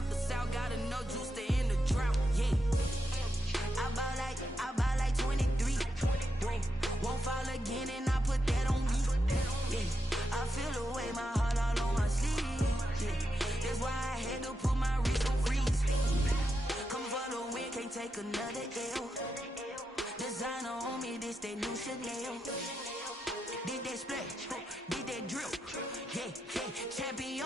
out the south, got enough juice to end the drought. Yeah. I ball like 23. Won't fall again and I put that on me. Yeah. I feel the way, my heart all on my sleeve. Yeah. That's why I had to put my wrist on freeze. Come for the win, can't take another L. Designer on me, this that new Chanel. Did that splash, did that drill. Yeah, champion,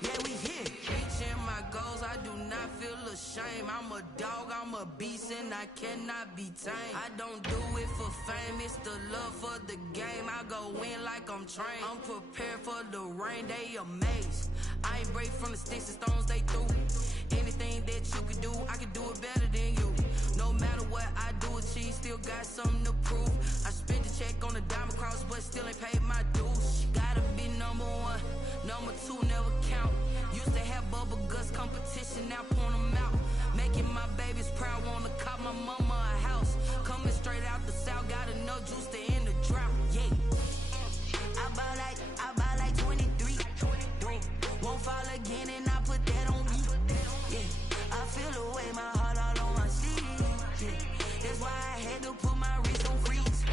yeah, we here. Reaching my goals, I do not feel ashamed. I'm a dog, I'm a beast, and I cannot be tamed. I don't do it for fame, it's the love for the game. I go in like I'm trained. I'm prepared for the rain, they amazed. I ain't break from the sticks and stones they threw. Anything that you can do, I can do it better than you. No matter what I do, achieve, still got something to prove. I spent the check on the diamond cross, but still ain't paid my dues. Gotta be number one, number two never count. Used to have bubble guts competition, now point them out. Making my babies proud, wanna cop my mama a house. Coming straight out the south, got enough juice to end the drought. Yeah. I ball like 23. Won't fall again and I put that on me. Yeah. I feel the way, my heart all on my sleeve. Yeah. That's why I had to put my wrist on freeze.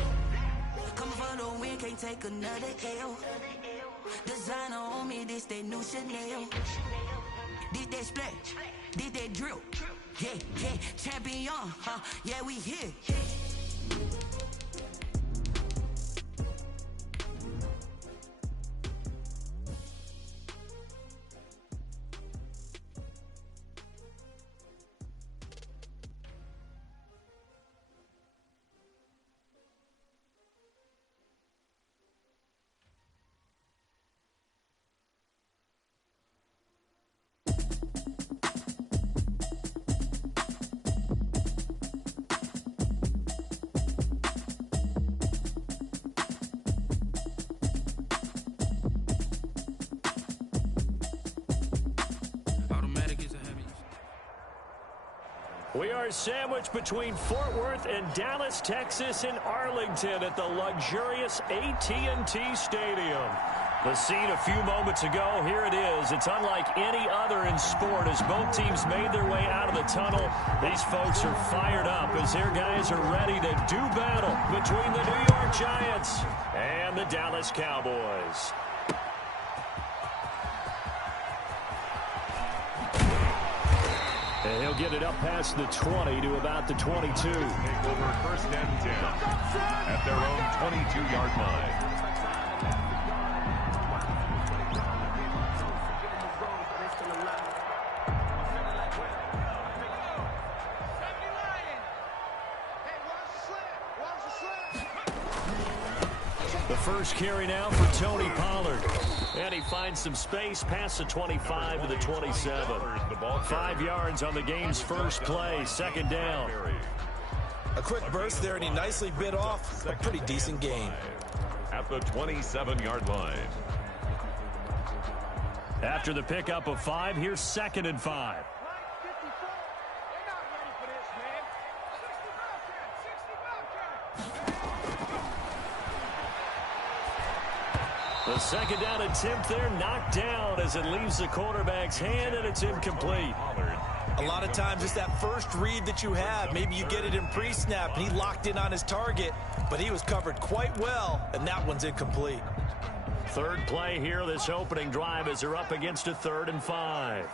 Coming for the win, can't take another L. Designer on me, this that new Chanel. Did that splash, did that drill. Yeah, champion, yeah, we here. We are sandwiched between Fort Worth and Dallas, Texas, and Arlington at the luxurious AT&T Stadium. The scene a few moments ago, here it is. It's unlike any other in sport as both teams made their way out of the tunnel. These folks are fired up as their guys are ready to do battle between the New York Giants and the Dallas Cowboys. And he'll get it up past the 20 to about the 22. Take over first and 10 at their own 22-yard line. The first carry now for Tony Pollard. And he finds some space past the 25 to the 27. 5 yards on the game's first play, second down. A quick burst there, and he nicely bit off a pretty decent gain. At the 27-yard line. After the pickup of 5, here's 2nd and 5. The second down attempt there knocked down as it leaves the quarterback's hand, and it's incomplete. A lot of times it's that first read that you have. Maybe you get it in pre-snap, and he locked in on his target, but he was covered quite well, and that one's incomplete. Third play here, this opening drive, as they're up against a 3rd and 5.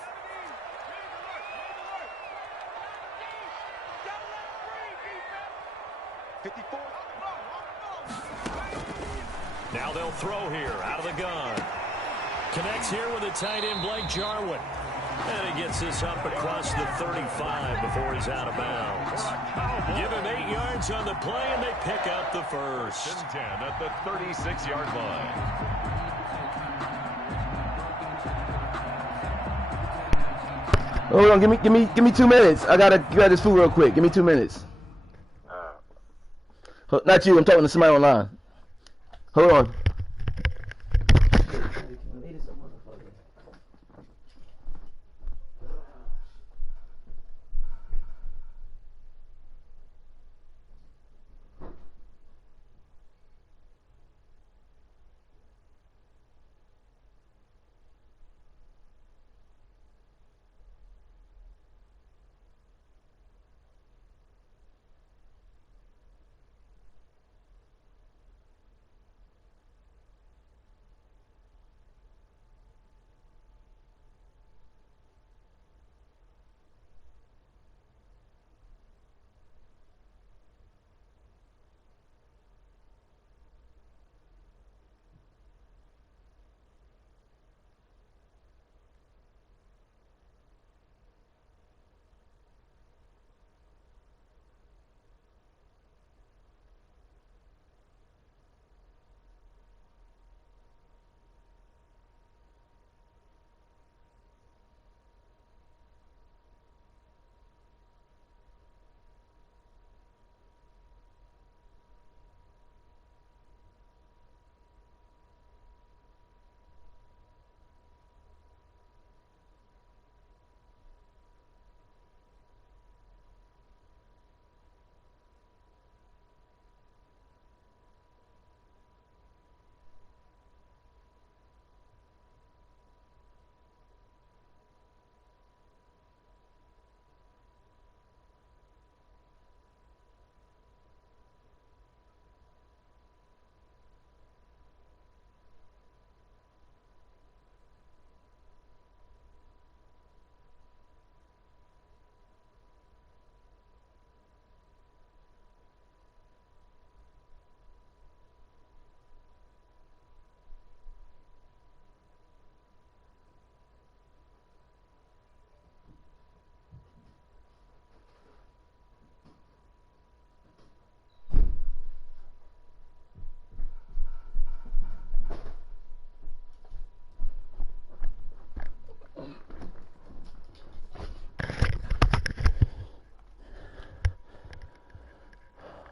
Now they'll throw here out of the gun. Connects here with the tight end, Blake Jarwin. And he gets this up across the 35 before he's out of bounds. Give him 8 yards on the play, and they pick up the first. 10 at the 36-yard line. Hold on, give me 2 minutes. I gotta grab this food real quick. Give me 2 minutes. Not you. I'm talking to somebody online. Hold on.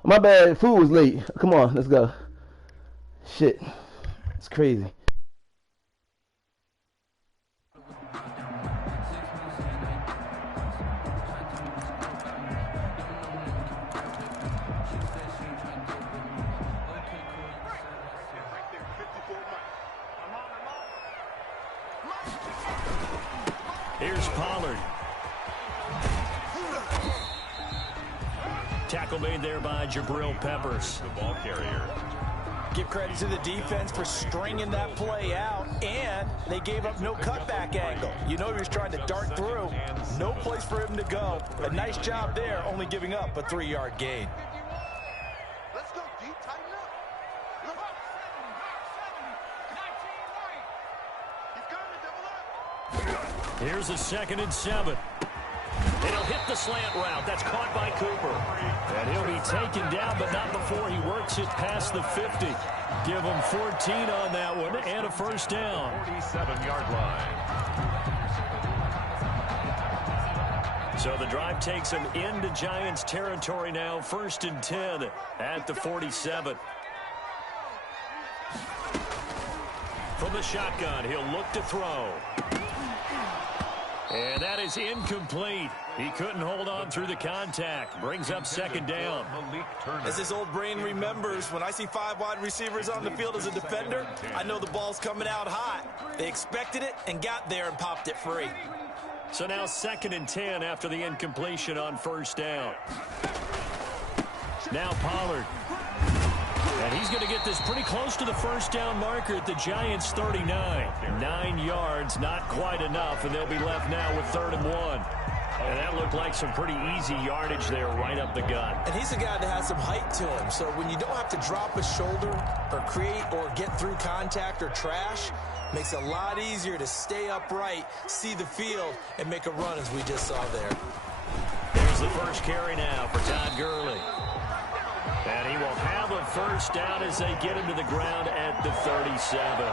My bad. Food was late. Come on, let's go. Shit. It's crazy. Here's Pollard. Tackle made there by Jabril Peppers. The ball carrier. Give credit to the defense for stringing that play out, and they gave up no cutback angle. You know he was trying to dart through. No place for him to go. A nice job there, only giving up a 3-yard gain. Let's go, D. Tighten up. Look. He's going to double up. Here's a 2nd and 7. It'll hit the slant route. That's caught by Cooper. And he'll be taken down, but not before he works it past the 50. Give him 14 on that one and a first down. 47-yard line. So the drive takes him into Giants territory now. 1st and 10 at the 47. From the shotgun, he'll look to throw. And that is incomplete. He couldn't hold on through the contact. Brings up 2nd down. As his old brain remembers, when I see 5 wide receivers on the field as a defender, I know the ball's coming out hot. They expected it and got there and popped it free. So now 2nd and 10 after the incompletion on 1st down. Now Pollard. And he's going to get this pretty close to the first down marker at the Giants' 39. 9 yards, not quite enough, and they'll be left now with 3rd and 1. And that looked like some pretty easy yardage there right up the gut. And he's a guy that has some height to him, so when you don't have to drop a shoulder or create or get through contact or trash, makes it a lot easier to stay upright, see the field, and make a run as we just saw there. Here's the first carry now for Todd Gurley. And he will have a first down as they get him to the ground at the 37.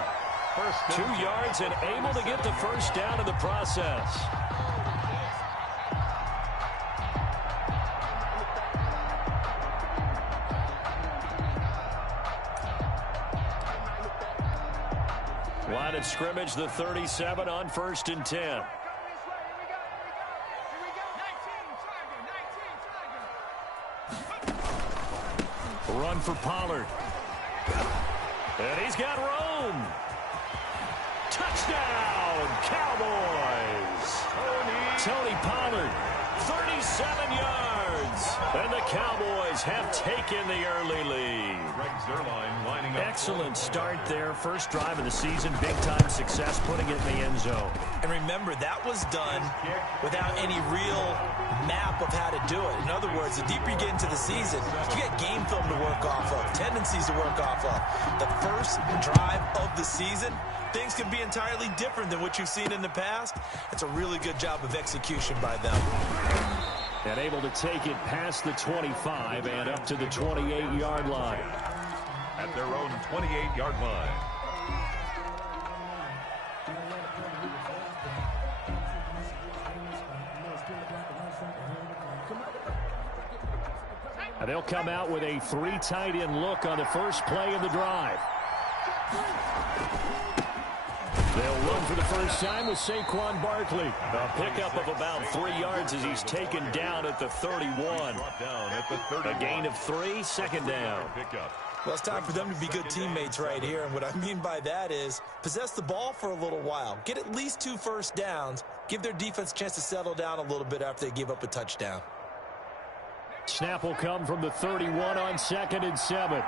2 yards and able to get the first down in the process. Line of scrimmage, the 37 on 1st and 10. Run for Pollard. And he's got room. Touchdown, Cowboys. Tony Pollard, 37 yards. And the Cowboys have taken the early lead. Excellent start there. First drive of the season. Big-time success, putting it in the end zone. And remember, that was done without any real map of how to do it. In other words, the deeper you get into the season, you got game film to work off of, tendencies to work off of. The first drive of the season, things can be entirely different than what you've seen in the past. It's a really good job of execution by them. And able to take it past the 25 and up to the 28-yard line. At their own 28-yard line. And they'll come out with a 3 tight end look on the first play of the drive. They'll run for the first time with Saquon Barkley. A pickup of about 3 yards as he's taken down at the 31. A gain of 3, 2nd down. Well, it's time for them to be good teammates right here. And what I mean by that is possess the ball for a little while. Get at least 2 first downs. Give their defense a chance to settle down a little bit after they give up a touchdown. Snap will come from the 31 on 2nd and 7.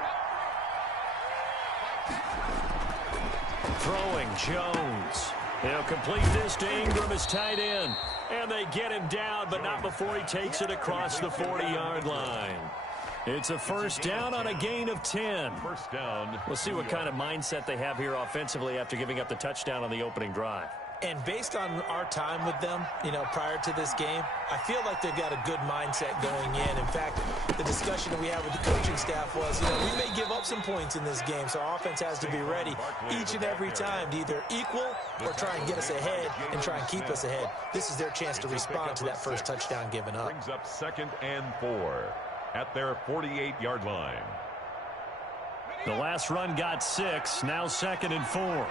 Throwing Jones. They'll complete this to Ingram as tight end. And they get him down, but not before he takes it across the 40-yard line. It's a first down on a gain of 10. First down. We'll see what kind of mindset they have here offensively after giving up the touchdown on the opening drive. And based on our time with them, prior to this game, I feel like they've got a good mindset going in. In fact, the discussion that we had with the coaching staff was, we may give up some points in this game, so our offense has to be ready each and every time to either equal or try and get us ahead and try and keep us ahead. This is their chance to respond to that first touchdown given up. Brings up 2nd and 4. at their 48-yard line. The last run got 6, now 2nd and 4.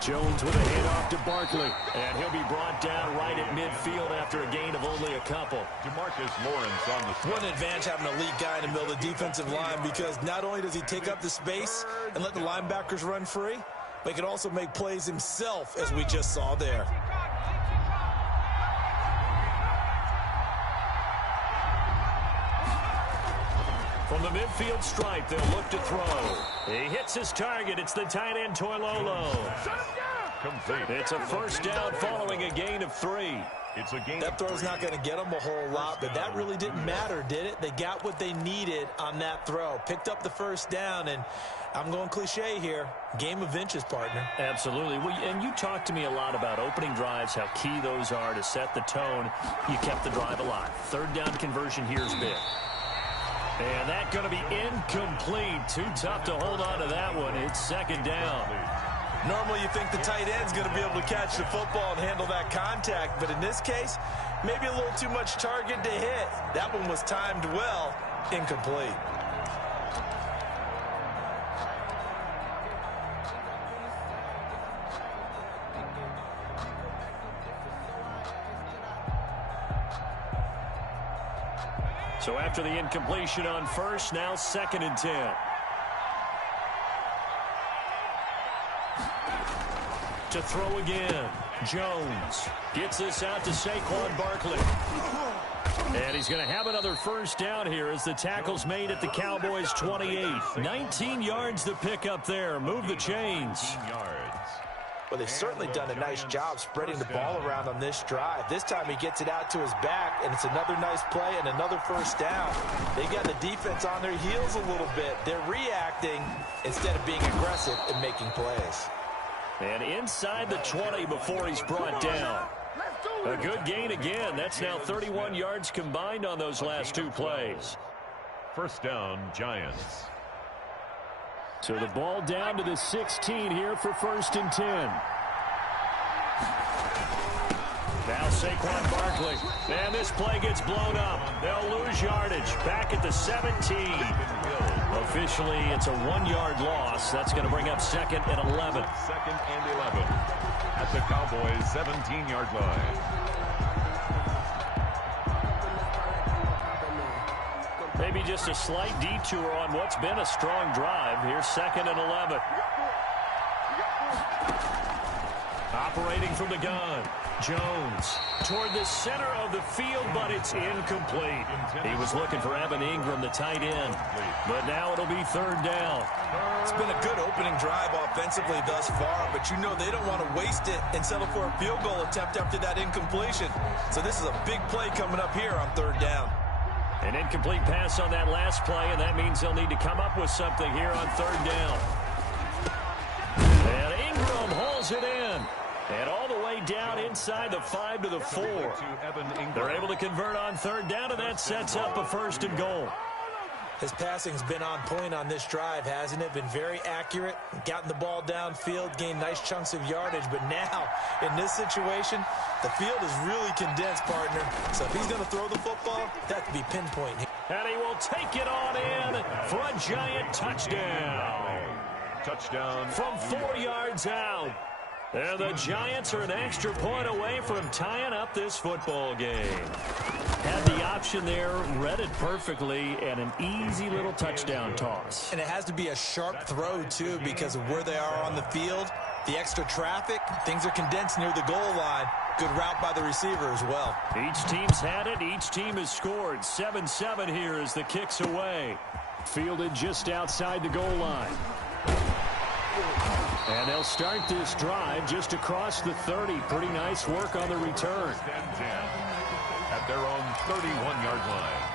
Jones with a handoff to Barkley, and he'll be brought down right at midfield after a gain of only a couple. DeMarcus Lawrence on the spot. What an advantage having a elite guy in the middle of the defensive line, because not only does he take up the space and let the linebackers run free, but he can also make plays himself, as we just saw there. From the midfield stripe, they'll look to throw. He hits his target. It's the tight end, Toilolo. Complete. It's a first down following a gain of 3. It's a gain. That throw's not going to get them a whole lot, but that really didn't matter, did it? They got what they needed on that throw. Picked up the first down, and I'm going cliche here. Game of inches, partner. Absolutely. Well, and you talked to me a lot about opening drives, how key those are to set the tone. You kept the drive alive. Third down conversion here is big. And that's going to be incomplete. Too tough to hold on to that one. It's 2nd down. Normally you think the tight end's going to be able to catch the football and handle that contact, but in this case, maybe a little too much target to hit. That one was timed well. Incomplete. So after the incompletion on first, now 2nd and 10. To throw again. Jones gets this out to Saquon Barkley. And he's going to have another first down here as the tackle's made at the Cowboys' 28. 19 yards to pick up there. Move the chains. 19 yards. Well, they've certainly done a nice job spreading the ball around on this drive. This time he gets it out to his back, and it's another nice play and another first down. They've got the defense on their heels a little bit. They're reacting instead of being aggressive and making plays. And inside the 20 before he's brought down. A good gain again. That's now 31 yards combined on those last 2 plays. First down, Giants. So the ball down to the 16 here for 1st and 10. Now Saquon Barkley. And this play gets blown up. They'll lose yardage. Back at the 17. Officially, it's a 1-yard loss. That's going to bring up 2nd and 11. 2nd and 11 at the Cowboys' 17-yard line. Maybe just a slight detour on what's been a strong drive. Here's 2nd and 11. Operating from the gun. Jones toward the center of the field, but it's incomplete. He was looking for Evan Ingram, the tight end. But now it'll be 3rd down. It's been a good opening drive offensively thus far, but you know they don't want to waste it and settle for a field goal attempt after that incompletion. So this is a big play coming up here on 3rd down. An incomplete pass on that last play, and that means they'll need to come up with something here on 3rd down. And Ingram hauls it in. And all the way down inside the 5 to the 4. They're able to convert on 3rd down, and that sets up a 1st and goal. His passing's been on point on this drive, hasn't it? Been very accurate, gotten the ball downfield, gained nice chunks of yardage. But now, in this situation, the field is really condensed, partner. So if he's going to throw the football, that could be pinpoint here. And he will take it on in for a giant touchdown. Touchdown. From 4 yards out. And the Giants are an extra point away from tying up this football game. Had the option there, read it perfectly, and an easy little touchdown toss. And it has to be a sharp throw, too, because of where they are on the field. The extra traffic, things are condensed near the goal line. Good route by the receiver as well. Each team's had it. Each team has scored. 7-7 here as the kick's away. Fielded just outside the goal line. And they'll start this drive just across the 30. Pretty nice work on the return. At their own 31-yard line.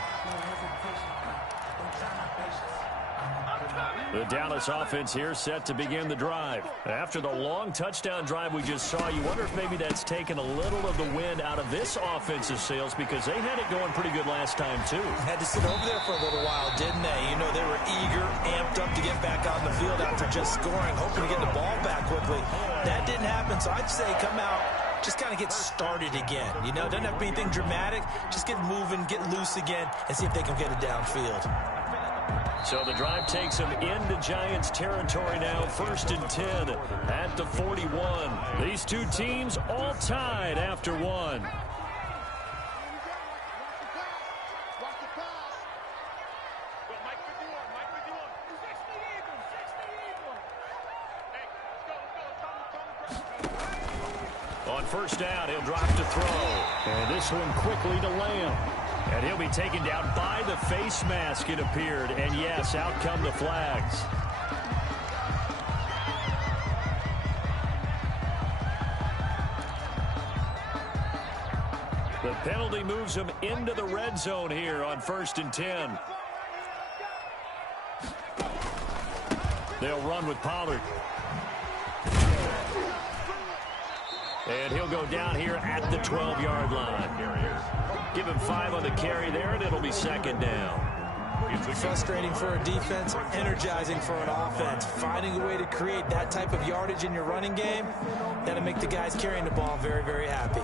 The Dallas offense here set to begin the drive. After the long touchdown drive we just saw, you wonder if maybe that's taken a little of the wind out of this offensive sails, because they had it going pretty good last time, too. Had to sit over there for a little while, didn't they? You know, they were eager, amped up to get back on the field after just scoring, hoping to get the ball back quickly. That didn't happen, so I'd say come out just kind of get started again. You know, doesn't have to be anything dramatic. Just get moving, get loose again, and see if they can get it downfield. So the drive takes them into Giants territory now, 1st and 10 at the 41. These two teams all tied after one. On first down, he'll drop to throw. And this one quickly to Lamb. And he'll be taken down by the face mask, it appeared. And yes, out come the flags. The penalty moves him into the red zone here on 1st and 10. They'll run with Pollard. And he'll go down here at the 12-yard line. Give him 5 on the carry there, and it'll be 2nd down. It's frustrating for a defense, energizing for an offense. Finding a way to create that type of yardage in your running game, that'll make the guys carrying the ball very, very happy.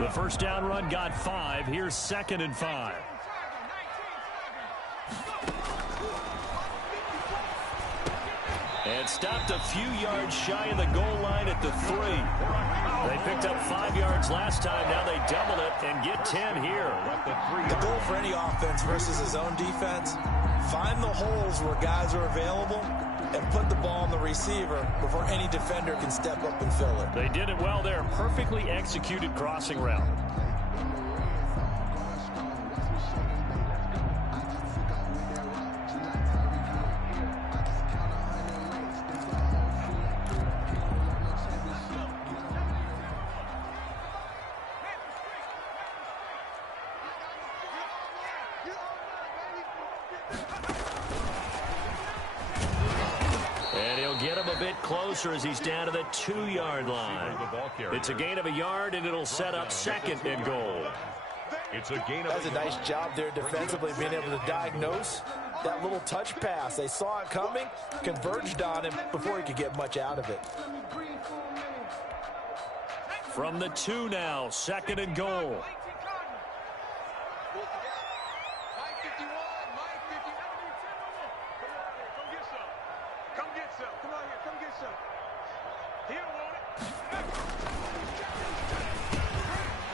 The first down run got 5. Here's 2nd and 5. And stopped a few yards shy of the goal line at the 3. They picked up 5 yards last time. Now they double it and get 10 here. The goal for any offense versus his own defense, find the holes where guys are available and put the ball on the receiver before any defender can step up and fill it. They did it well there. Perfectly executed crossing route. Closer as he's down to the 2-yard line. It's a gain of a yard, and it'll set up 2nd and goal. It's a gain of That's a nice job there defensively, being able to diagnose that little touch pass. They saw it coming, converged on him before he could get much out of it. From the 2 now, 2nd and goal.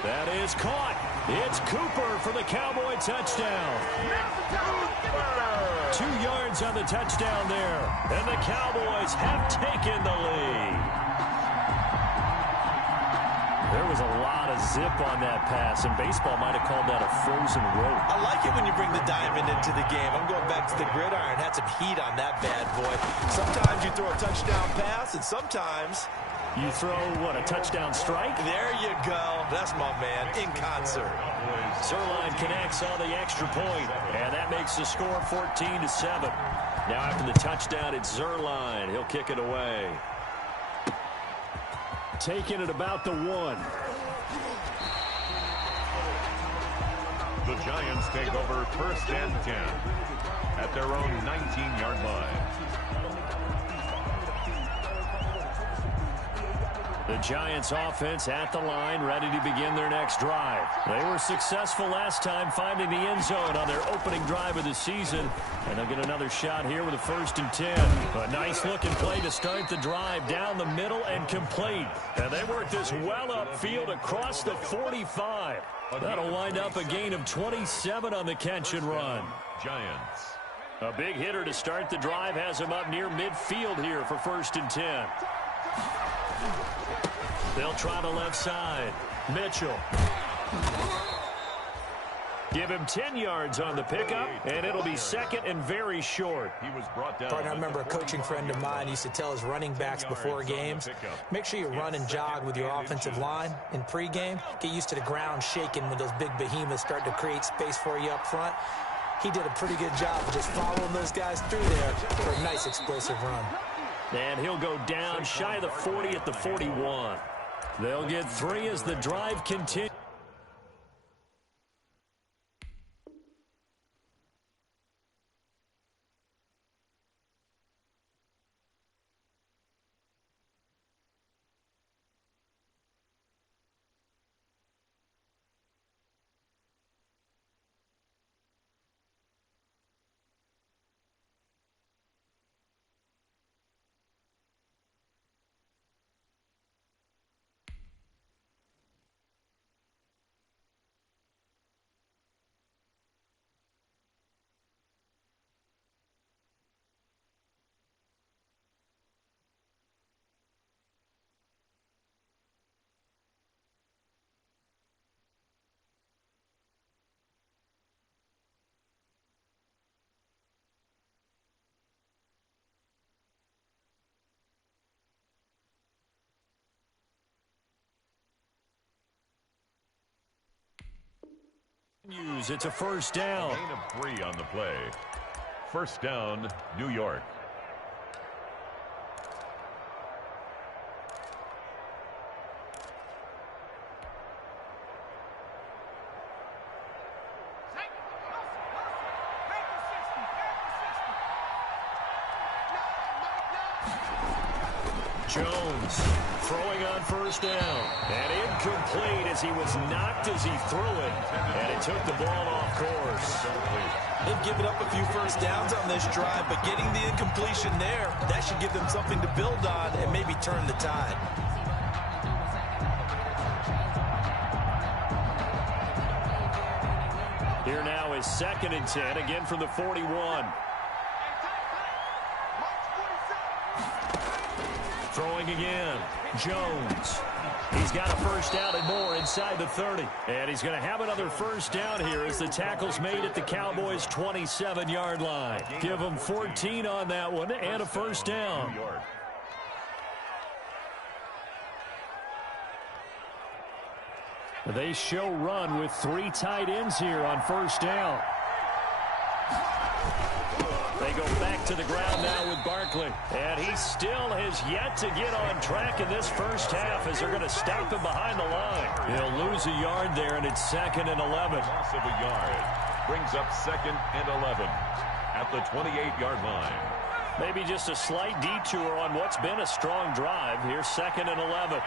That is caught. It's Cooper for the Cowboy touchdown. 2 yards on the touchdown there. And the Cowboys have taken the lead. There was a lot of zip on that pass, and baseball might have called that a frozen rope. I like it when you bring the diamond into the game. I'm going back to the gridiron. Had some heat on that bad boy. Sometimes you throw a touchdown pass, and sometimes you throw, what, a touchdown strike? There you go. That's my man, in concert. Zuerlein connects on the extra point, and that makes the score 14-7. Now after the touchdown, it's Zuerlein. He'll kick it away. Taking it about the 1. The Giants take over 1st and 10 at their own 19-yard line. The Giants offense at the line, ready to begin their next drive. They were successful last time finding the end zone on their opening drive of the season. And they'll get another shot here with a 1st and 10. A nice looking play to start the drive down the middle and complete. And they work this well upfield across the 45. That'll wind up a gain of 27 on the catch and run. Giants. A big hitter to start the drive has him up near midfield here for 1st and 10. They'll try the left side. Mitchell. Give him 10 yards on the pickup, and it'll be 2nd and very short. He was brought down. I remember a coaching friend of mine used to tell his running backs before games, make sure you run and jog with your offensive line in pregame. Get used to the ground shaking when those big behemoths start to create space for you up front. He did a pretty good job of just following those guys through there for a nice explosive run. And he'll go down shy of the 40 at the 41. They'll get 3 as the drive continues. It's a first down. Gain of 3 on the play. First down, New York. Jones throwing on first down. And incomplete as he was knocked as he threw it. And it took the ball off course. They've given up a few first downs on this drive, but getting the incompletion there, that should give them something to build on and maybe turn the tide. Here now is 2nd and 10, again from the 41. Throwing again, Jones. He's got a first down and more inside the 30. And he's going to have another first down here as the tackle's made at the Cowboys' 27-yard line. Give them 14 on that one and a first down. They show run with 3 tight ends here on first down. They go back to the ground now with Barkley. And he still has yet to get on track in this first half as they're going to stop him behind the line. He'll lose a yard there, and it's 2nd and 11. Loss of a yard brings up 2nd and 11 at the 28-yard line. Maybe just a slight detour on what's been a strong drive. Here's 2nd and 11.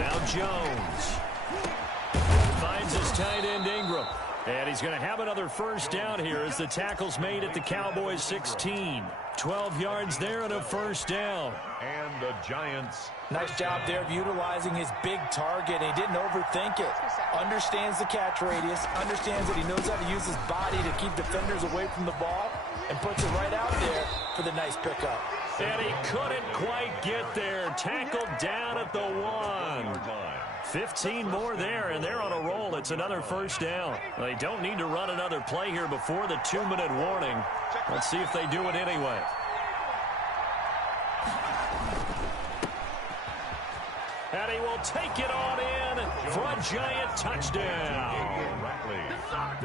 Now Jones finds his tight end Ingram. And he's going to have another first down here as the tackle's made at the Cowboys' 16. 12 yards there and a first down. And the Giants. Nice job there of utilizing his big target. He didn't overthink it. Understands the catch radius. Understands that he knows how to use his body to keep defenders away from the ball. And puts it right out there for the nice pickup. And he couldn't quite get there. Tackled down at the 1. 15 more there, and they're on a roll. It's another first down. They don't need to run another play here before the 2-minute warning. Let's see if they do it anyway. And he will take it on in for a Giant touchdown.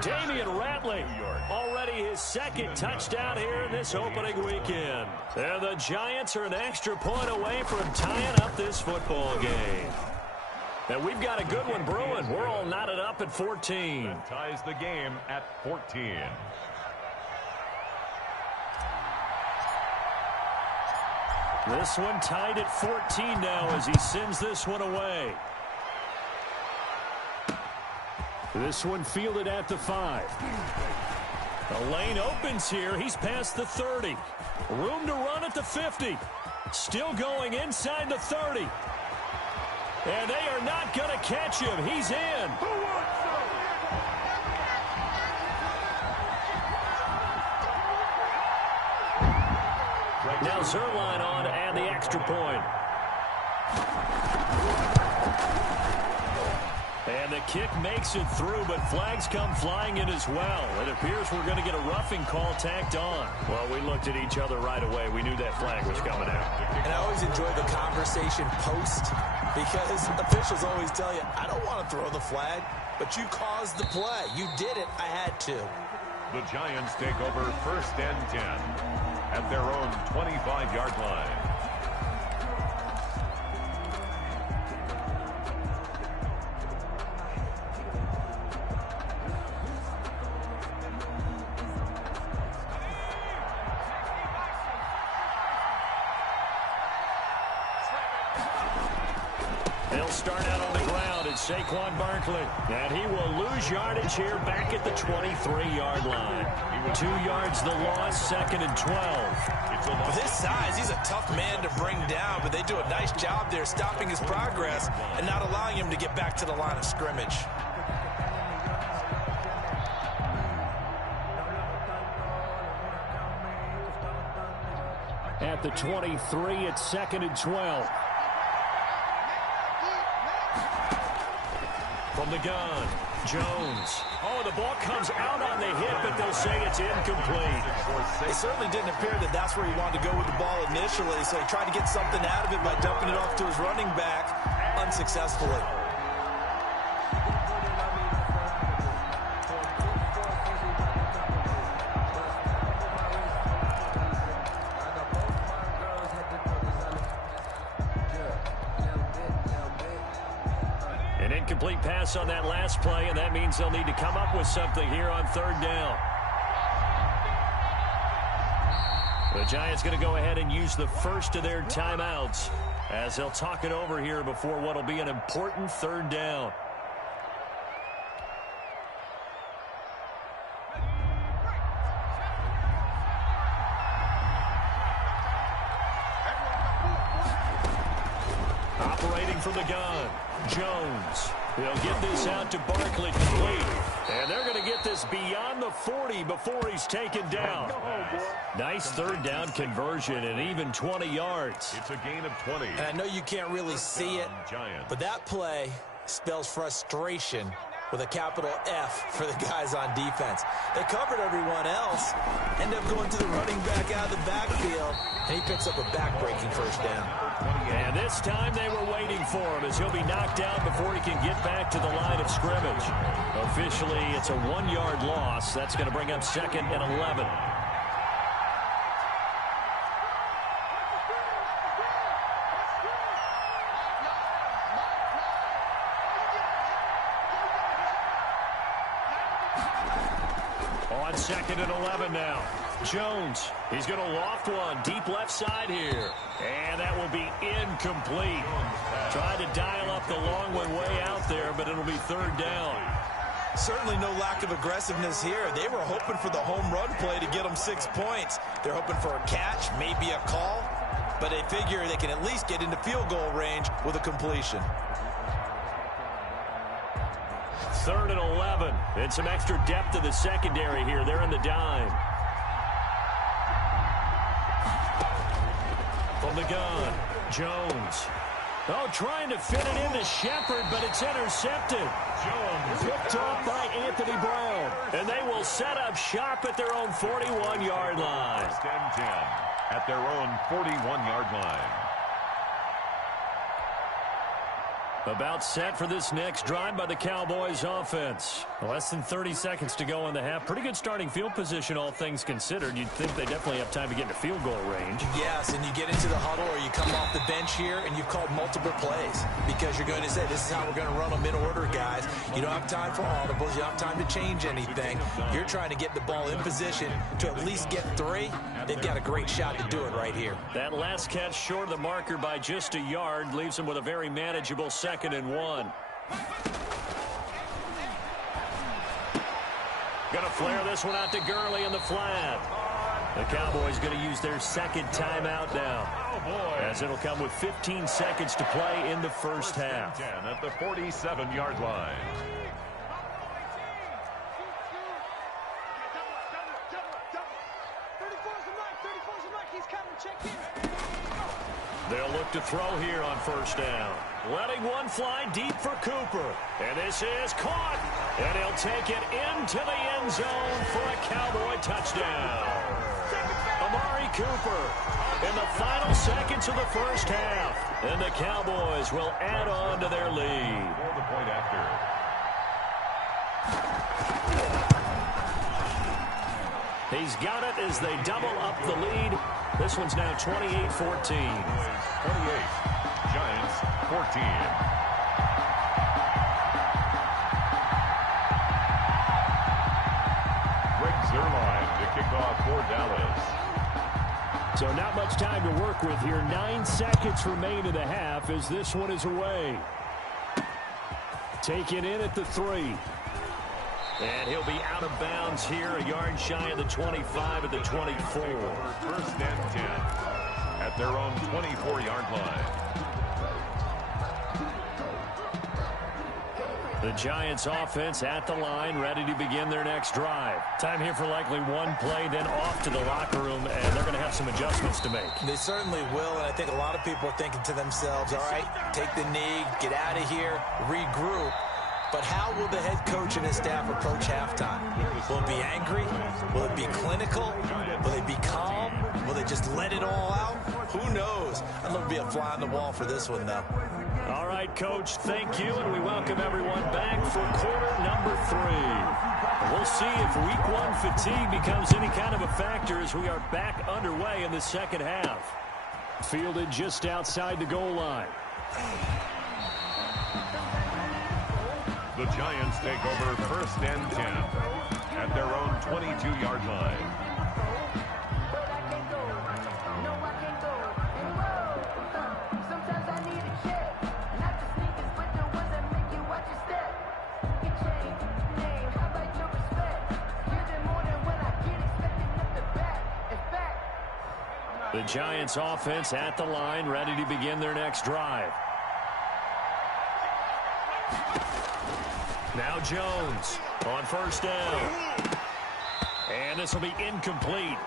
Damian Ratley, already his 2nd touchdown here in this opening weekend. And the Giants are an extra point away from tying up this football game. And we've got a good one brewing. We're all knotted up at 14. That ties the game at 14. This one tied at 14 now as he sends this one away. This one fielded at the 5. The lane opens here. He's past the 30. Room to run at the 50. Still going inside the 30. And they are not going to catch him. He's in. Now Zerline on and the extra point. And the kick makes it through, but flags come flying in as well. It appears we're going to get a roughing call tacked on. Well, we looked at each other right away. We knew that flag was coming out. And I always enjoy the conversation post because officials always tell you, I don't want to throw the flag, but you caused the play. You did it. I had to. The Giants take over 1st and 10 at their own 25-yard line. They'll start out on the ground. It's Saquon Barkley. And he will lose yardage here back at the 23-yard line. 2 yards the loss, 2nd and 12. With his size, he's a tough man to bring down, but they do a nice job there stopping his progress and not allowing him to get back to the line of scrimmage. At the 23, it's 2nd and 12. From the gun, Jones. Oh, the ball comes out on the hit, but they'll say it's incomplete. It certainly didn't appear that that's where he wanted to go with the ball initially, so he tried to get something out of it by dumping it off to his running back unsuccessfully. An incomplete pass on that last play, and that means they'll need to come up with something here on third down. The Giants going to go ahead and use the first of their timeouts as they'll talk it over here before what will be an important third down. Operating from the gun, Jones. They'll get this out to Barkley complete. And they're going to get this beyond the 40 before he's taken down. Nice third down conversion and even 20 yards. It's a gain of 20. And I know you can't really see it, but that play spells frustration with a capital F for the guys on defense. They covered everyone else, end up going to the running back out of the backfield, and he picks up a back-breaking first down. And this time they were waiting for him as he'll be knocked down before he can get back to the line of scrimmage. Officially, it's a 1-yard loss. That's going to bring up 2nd and 11. On 2nd and 11 now. Jones, he's going to loft one deep left side here. And that will be incomplete. Tried to dial up the long one way out there, but it'll be third down. Certainly no lack of aggressiveness here. They were hoping for the home run play to get them 6 points. They're hoping for a catch, maybe a call, but they figure they can at least get into field goal range with a completion. 3rd and 11. And some extra depth to the secondary here. They're in the dime. From the gun, Jones. Oh, trying to fit it into Shepard, but it's intercepted. Jones picked off by Anthony Brown. And they will set up shop at their own 41-yard line. 1st and 10 at their own 41-yard line. About set for this next drive by the Cowboys offense. Less than 30 seconds to go in the half. Pretty good starting field position, all things considered. You'd think they definitely have time to get into field goal range. Yes, and you get into the huddle or you come off the bench here and you've called multiple plays because you're going to say, this is how we're going to run them in order, guys. You don't have time for audibles. You don't have time to change anything. You're trying to get the ball in position to at least get 3. They've got a great shot to do it right here. That last catch short of the marker by just a yard leaves them with a very manageable 2nd and 1. Gonna flare this one out to Gurley in the flat. The Cowboys gonna use their 2nd timeout now, as it'll come with 15 seconds to play in the first half. 10 at the 47-yard line. They'll look to throw here on 1st down. Letting one fly deep for Cooper. And this is caught. And he'll take it into the end zone for a Cowboy touchdown. Amari Cooper in the final seconds of the first half. And the Cowboys will add on to their lead. For the point after. He's got it as they double up the lead. This one's now 28-14. 28. Giants 14. Greg Zuerlein to kick off for Dallas. So not much time to work with here. 9 seconds remain in the half as this one is away. Take it in at the 3. And he'll be out of bounds here, a yard shy of the 25 at the 24. 1st and 10 at their own 24-yard line. The Giants offense at the line, ready to begin their next drive. Time here for likely one play, then off to the locker room, and they're going to have some adjustments to make. They certainly will, and I think a lot of people are thinking to themselves, all right, take the knee, get out of here, regroup. But how will the head coach and his staff approach halftime? Will it be angry? Will it be clinical? Will they be calm? Will they just let it all out? Who knows? I'd love to be a fly on the wall for this one, though. All right, Coach, thank you, and we welcome everyone back for quarter number 3. We'll see if week 1 fatigue becomes any kind of a factor as we are back underway in the second half. Fielded just outside the goal line. The Giants take over 1st and 10 at their own 22-yard line. The Giants offense at the line, ready to begin their next drive. Now Jones on 1st down. And this will be incomplete.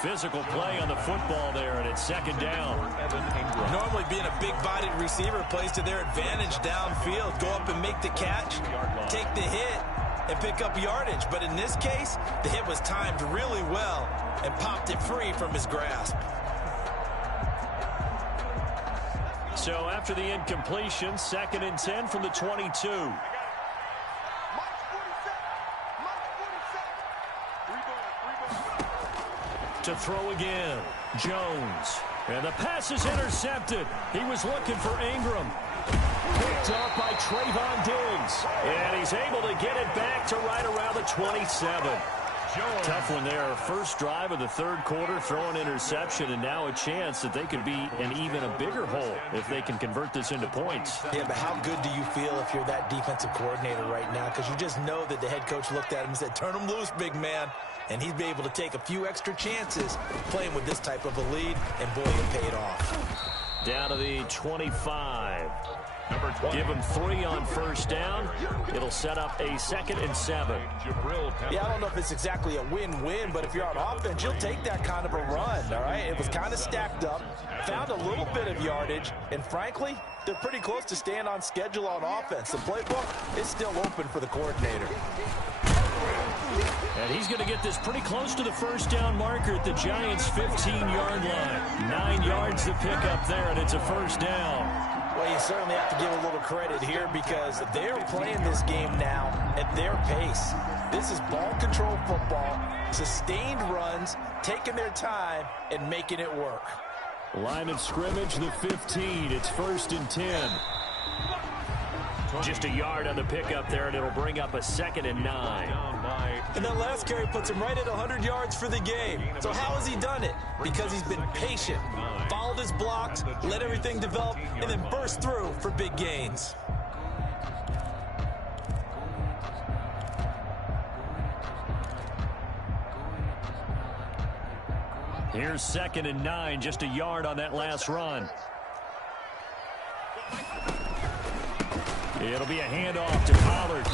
Physical play on the football there, and it's 2nd down. Normally being a big-bodied receiver plays to their advantage downfield. Go up and make the catch, take the hit, and pick up yardage. But in this case, the hit was timed really well and popped it free from his grasp. So after the incompletion, 2nd and 10 from the 22. To throw again, Jones. And the pass is intercepted. He was looking for Ingram. Picked up by Trayvon Diggs. And he's able to get it back to right around the 27. Tough one there. First drive of the 3rd quarter, throw an interception, and now a chance that they could be in even a bigger hole if they can convert this into points. Yeah, but how good do you feel if you're that defensive coordinator right now? Because you just know that the head coach looked at him and said, turn him loose, big man. And he'd be able to take a few extra chances playing with this type of a lead, and boy, it paid off. Down to the 25. Give him 3 on 1st down. It'll set up a 2nd and 7. Yeah, I don't know if it's exactly a win-win, but if you're on offense, you'll take that kind of a run, all right? It was kind of stacked up, found a little bit of yardage, and frankly, they're pretty close to staying on schedule on offense. The playbook is still open for the coordinator. And he's going to get this pretty close to the 1st down marker at the Giants' 15-yard line. 9 yards to pick up there, and it's a 1st down. Well, you certainly have to give a little credit here because they're playing this game now at their pace. This is ball control football, sustained runs, taking their time, and making it work. Line of scrimmage, the 15. It's 1st and 10. Just a yard on the pickup there, and it'll bring up a 2nd and 9. And that last carry puts him right at 100 yards for the game. So how has he done it? Because he's been patient, followed his blocks, let everything develop, and then burst through for big gains. Here's 2nd and 9, just a yard on that last run. It'll be a handoff to Pollard.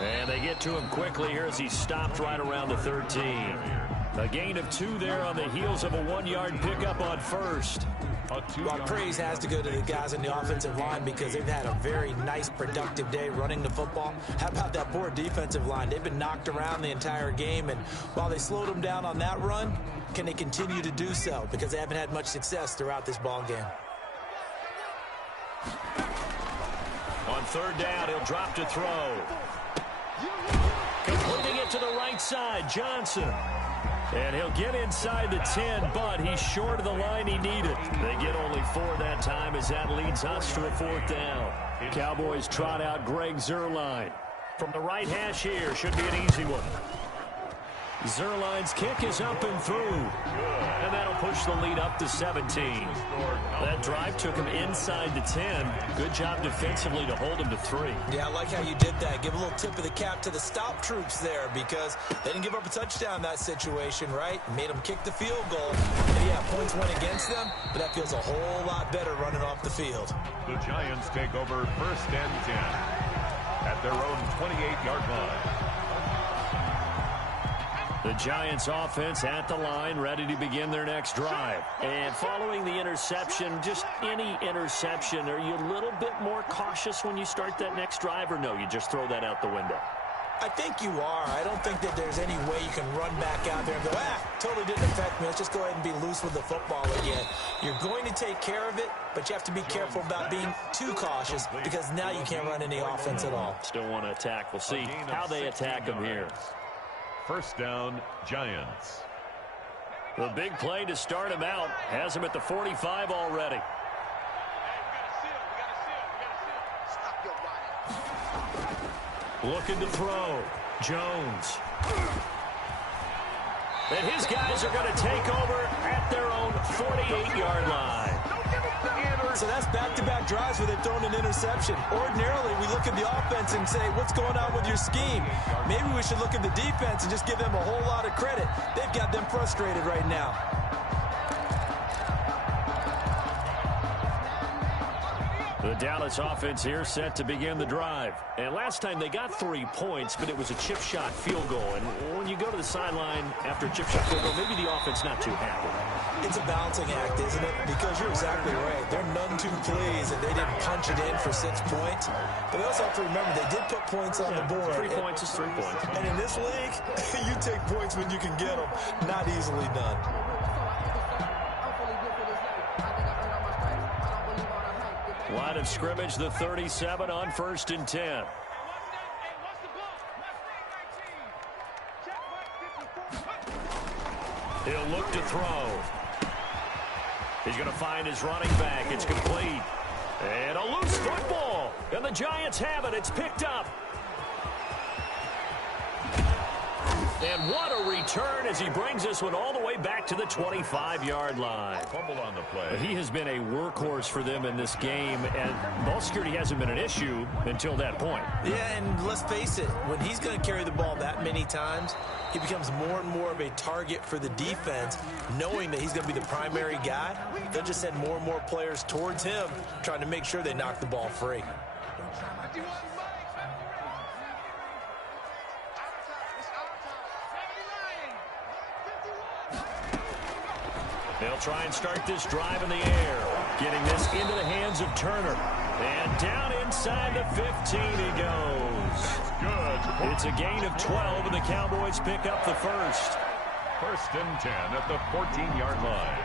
And they get to him quickly here as he stopped right around the 13. A gain of 2 there on the heels of a 1-yard pickup on 1st. Well, praise has to go to the guys in the offensive line because they've had a very nice, productive day running the football. How about that poor defensive line? They've been knocked around the entire game, and while they slowed them down on that run, can they continue to do so? Because they haven't had much success throughout this ball game. On 3rd down, he'll drop to throw. Completing it to the right side, Johnson. And he'll get inside the 10, but he's short of the line he needed. They get only 4 that time as that leads us to a 4th down. Cowboys trot out Greg Zuerlein. From the right hash here, should be an easy one. Zuerlein's kick is up and through. And that'll push the lead up to 17. That drive took him inside the 10. Good job defensively to hold him to 3. Yeah, I like how you did that. Give a little tip of the cap to the stop troops there because they didn't give up a touchdown in that situation, right? Made them kick the field goal. And yeah, points went against them, but that feels a whole lot better running off the field. The Giants take over 1st and 10 at their own 28-yard line. The Giants offense at the line, ready to begin their next drive. And following the interception, just any interception, are you a little bit more cautious when you start that next drive, or no, you just throw that out the window? I think you are. I don't think that there's any way you can run back out there and go, totally didn't affect me. Let's just go ahead and be loose with the football again. You're going to take care of it, but you have to be careful about being too cautious because now you can't run any offense at all. Still want to attack. We'll see how they attack him here. 1st down, Giants. The big play to start him out has him at the 45 already. Looking to throw. Jones. And his guys are going to take over at their own 48-yard line. So that's back-to-back drives where they've thrown an interception. Ordinarily, we look at the offense and say, what's going on with your scheme? Maybe we should look at the defense and just give them a whole lot of credit. They've got them frustrated right now. The Dallas offense here set to begin the drive. And last time they got 3 points, but it was a chip shot field goal. And when you go to the sideline after a chip shot field goal, maybe the offense not too happy. It's a balancing act, isn't it? Because you're exactly right. They're none too pleased that they didn't punch it in for 6 points. But they also have to remember they did put points on the board. 3 points is 3 points. And in this league, you take points when you can get them. Not easily done. Line of scrimmage, the 37 on 1st and 10. He'll look to throw. He's going to find his running back. It's complete. And a loose football. And the Giants have it. It's picked up. And what a return as he brings this one all the way back to the 25-yard line. Fumble on the play. He has been a workhorse for them in this game, and ball security hasn't been an issue until that point. Yeah, and let's face it, when he's going to carry the ball that many times, he becomes more and more of a target for the defense, knowing that he's going to be the primary guy. They'll just send more and more players towards him, trying to make sure they knock the ball free. They'll try and start this drive in the air. Getting this into the hands of Turner. And down inside the 15 he goes. Good. It's a gain of 12, and the Cowboys pick up the first. 1st and 10 at the 14-yard line.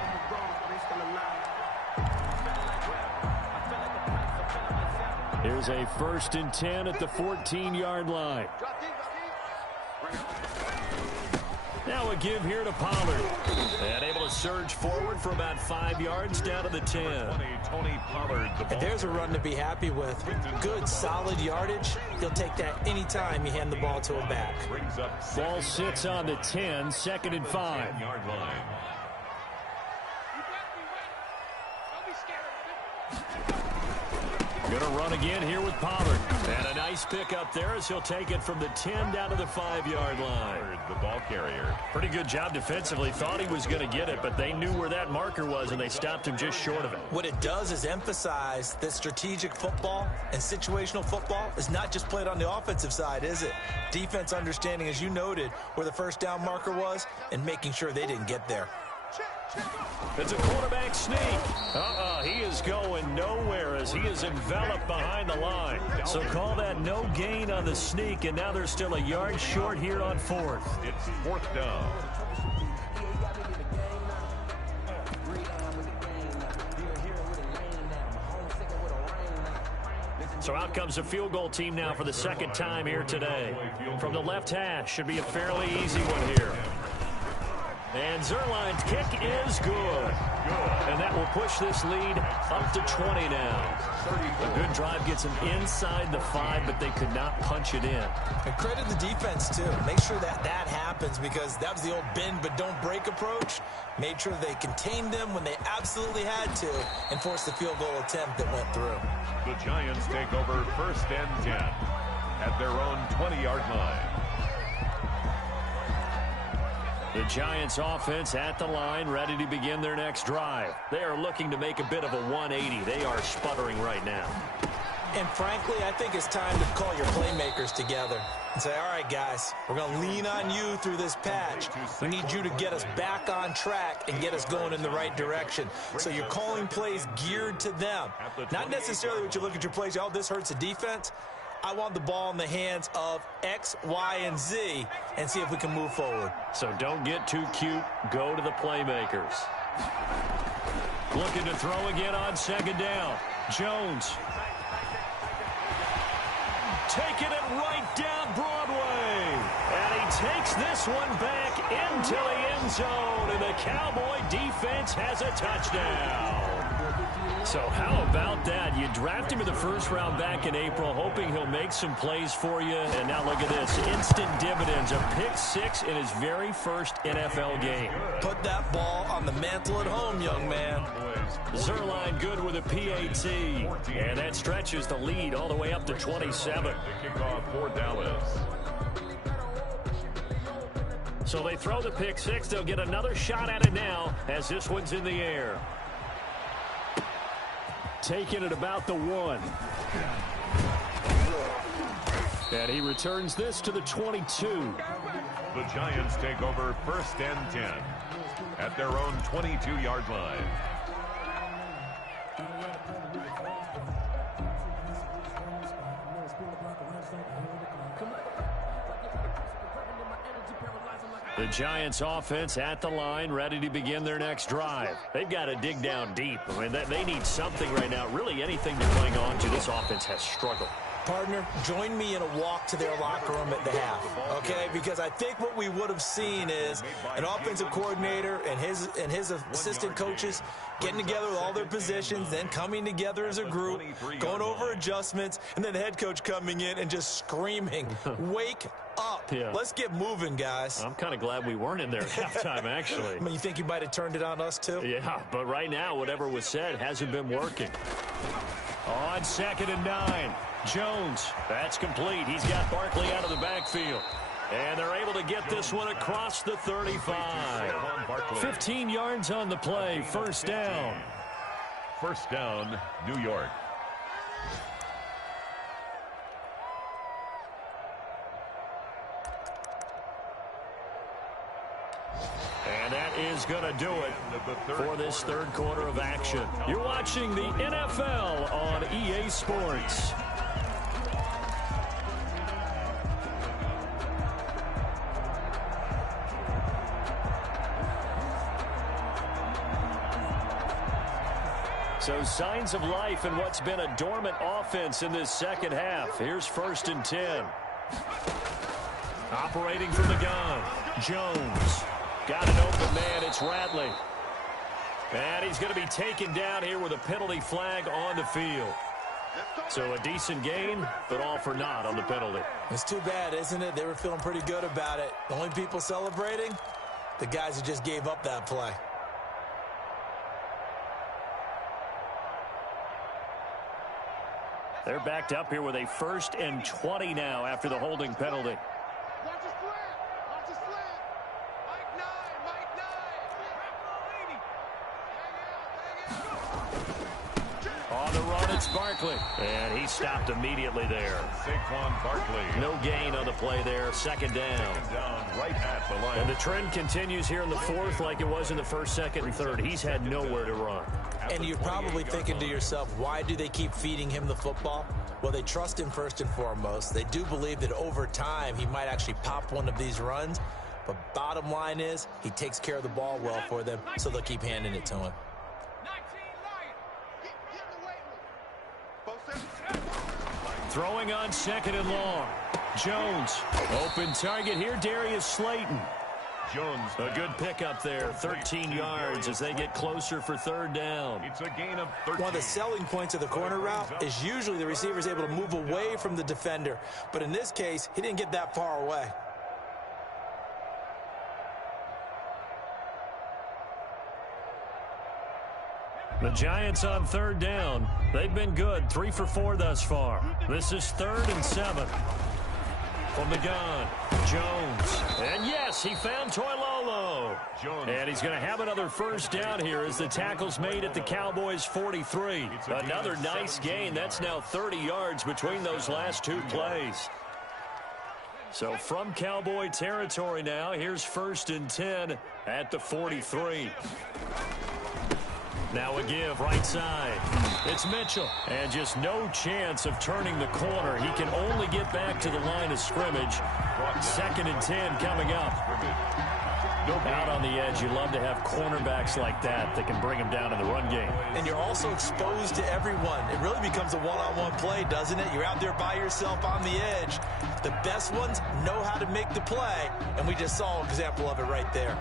Here's a 1st and 10 at the 14-yard line. Now a give here to Pollard. And able to surge forward for about 5 yards down to the 10. Tony Pollard. And there's a run to be happy with. Good, solid yardage. He'll take that anytime you hand the ball to him back. Ball sits on the 10, 2nd and 5. Yard line. Going to run again here with Pollard. And a nice pick up there as he'll take it from the 10 down to the 5-yard line. The ball carrier. Pretty good job defensively. Thought he was going to get it, but they knew where that marker was, and they stopped him just short of it. What it does is emphasize that strategic football and situational football is not just played on the offensive side, is it? Defense understanding, as you noted, where the first down marker was and making sure they didn't get there. It's a quarterback sneak. He is going nowhere as he is enveloped behind the line. So call that no gain on the sneak, and now they're still a yard short here on 4th. It's 4th down. So out comes a field goal team now for the 2nd time here today. From the left hash, should be a fairly easy one here. And Zerline's kick is good. And that will push this lead up to 20 now. A good drive gets them inside the 5, but they could not punch it in. And credit the defense, too. Make sure that happens, because that was the old bend but don't break approach. Made sure they contained them when they absolutely had to and forced the field goal attempt that went through. The Giants take over 1st and 10 at their own 20-yard line. The Giants offense at the line, ready to begin their next drive. They are looking to make a bit of a 180. They are sputtering right now. And frankly, I think it's time to call your playmakers together and say, all right, guys, we're going to lean on you through this patch. We need you to get us back on track and get us going in the right direction. So you're calling plays geared to them. Not necessarily what you look at your plays, oh, this hurts the defense. I want the ball in the hands of X, Y, and Z and see if we can move forward. So don't get too cute. Go to the playmakers. Looking to throw again on 2nd down. Jones. Taking it right down Broadway. And he takes this one back into the end zone. And the Cowboy defense has a touchdown. So how about that? You draft him in the first round back in April, hoping he'll make some plays for you. And now look at this. Instant dividends. A pick 6 in his very first NFL game. Put that ball on the mantle at home, young man. Zerline good with a PAT. And that stretches the lead all the way up to 27. The kickoff for Dallas. So they throw the pick 6. They'll get another shot at it now as this one's in the air. Taking it about the 1. And he returns this to the 22. The Giants take over 1st and 10 at their own 22-yard line. The Giants offense at the line, ready to begin their next drive. They've got to dig down deep. I mean, they need something right now, really anything to cling on to. This offense has struggled. Partner, join me in a walk to their locker room at the half, okay? Because I think what we would have seen is an offensive coordinator and his assistant coaches getting together with all their positions, then coming together as a group, going over adjustments, and then the head coach coming in and just screaming, wake up. Yeah. Let's get moving, guys. I'm kind of glad we weren't in there at halftime, actually. I mean, you think you might have turned it on us, too? Yeah, but right now, whatever was said hasn't been working. On 2nd and 9. Jones, that's complete. He's got Barkley out of the backfield. And they're able to get this one across the 35. 15 yards on the play. First down. First down, New York. And that is going to do it for this third quarter of action. You're watching the NFL on EA Sports. So signs of life in what's been a dormant offense in this second half. Here's 1st and 10. Operating from the gun. Jones. Got an open man. It's Radley. And he's going to be taken down here with a penalty flag on the field. So a decent gain, but all for naught on the penalty. It's too bad, isn't it? They were feeling pretty good about it. The only people celebrating, the guys who just gave up that play. They're backed up here with a 1st and 20 now after the holding penalty. Watch the slant. Watch the slant. Mike 9. On the run, it's Barkley. And he stopped immediately there. Saquon Barkley. No gain on the play there. 2nd down. Down right at the line. And the trend continues here in the 4th like it was in the 1st, 2nd, and 3rd. He's had nowhere to run. And you're probably thinking to yourself, why do they keep feeding him the football? Well, they trust him first and foremost. They do believe that over time he might actually pop one of these runs. But bottom line is he takes care of the ball well for them, so they'll keep handing it to him. Throwing on 2nd and long. Jones. Open target here, Darius Slayton. Jones. A good pickup there, 13 yards as they get closer for 3rd down. It's a gain of 13. One of the selling points of the corner route is usually the receiver is able to move away from the defender. But in this case, he didn't get that far away. The Giants on 3rd down. They've been good, 3 for 4 thus far. This is 3rd and 7. From the gun, Jones. And yes, he found Toilolo. And he's going to have another 1st down here as the tackle's made at the Cowboys' 43. Another nice gain. That's now 30 yards between those last 2 plays. So from Cowboy territory now, here's 1st and 10 at the 43. Now a give right side. It's Mitchell. And just no chance of turning the corner. He can only get back to the line of scrimmage. 2nd and 10 coming up. Out on the edge, you love to have cornerbacks like that that can bring him down in the run game. And you're also exposed to everyone. It really becomes a one-on-one play, doesn't it? You're out there by yourself on the edge. The best ones know how to make the play, and we just saw an example of it right there.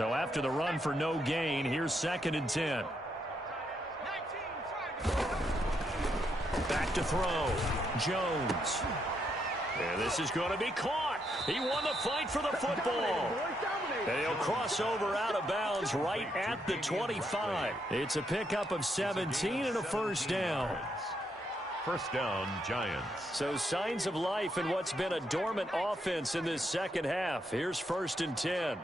So after the run for no gain, here's 2nd and 10. Back to throw. Jones. And this is going to be caught. He won the fight for the football. And he'll cross over out of bounds right at the 25. It's a pickup of 17 and a first down. First down, Giants. So signs of life in what's been a dormant offense in this second half. Here's 1st and 10.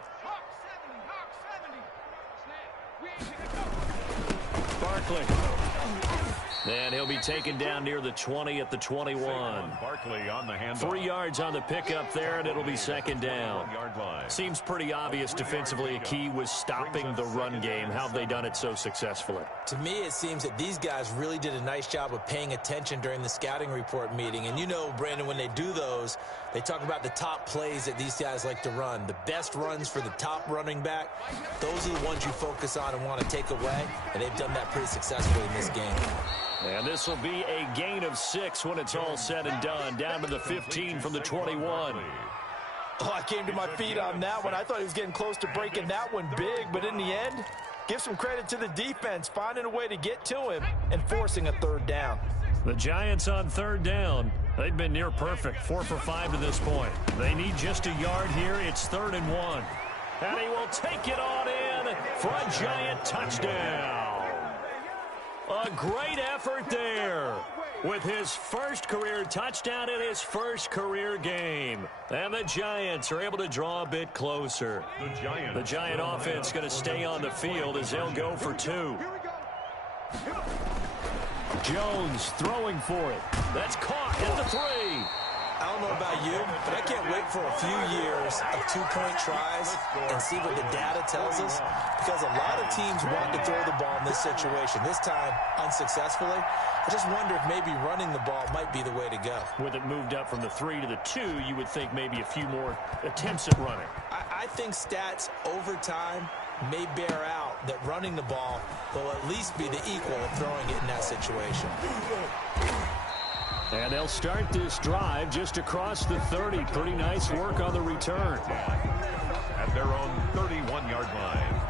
Barkley. And he'll be taken down near the 20 at the 21. Barkley on the handoff. 3 yards on the pickup there, and it'll be 2nd down. Seems pretty obvious defensively a key was stopping the run game. How have they done it so successfully? To me, it seems that these guys really did a nice job of paying attention during the scouting report meeting. And you know, Brandon, when they do those, they talk about the top plays that these guys like to run. The best runs for the top running back, those are the ones you focus on and want to take away. And they've done that pretty successfully in this game. And this will be a gain of 6 when it's all said and done. Down to the 15 from the 21. Oh, I came to my feet on that one. I thought he was getting close to breaking that one big, but in the end, give some credit to the defense, finding a way to get to him and forcing a 3rd down. The Giants on 3rd down. They've been near perfect, 4 for 5 to this point. They need just a yard here. It's 3rd and 1. And he will take it on in for a Giant touchdown. A great effort there with his first career touchdown in his first career game. And the Giants are able to draw a bit closer. The Giant offense going to stay on the field as they'll go for 2. Jones throwing for it. That's caught at the 3. I don't know about you, but I can't wait for a few years of 2-point tries and see what the data tells us, because a lot of teams want to throw the ball in this situation. This time, unsuccessfully. I just wonder if maybe running the ball might be the way to go. With it moved up from the 3 to the 2, you would think maybe a few more attempts at running. I think stats over time may bear out that running the ball will at least be the equal of throwing it in that situation. And they'll start this drive just across the 30. Pretty nice work on the return. At their own 31-yard line.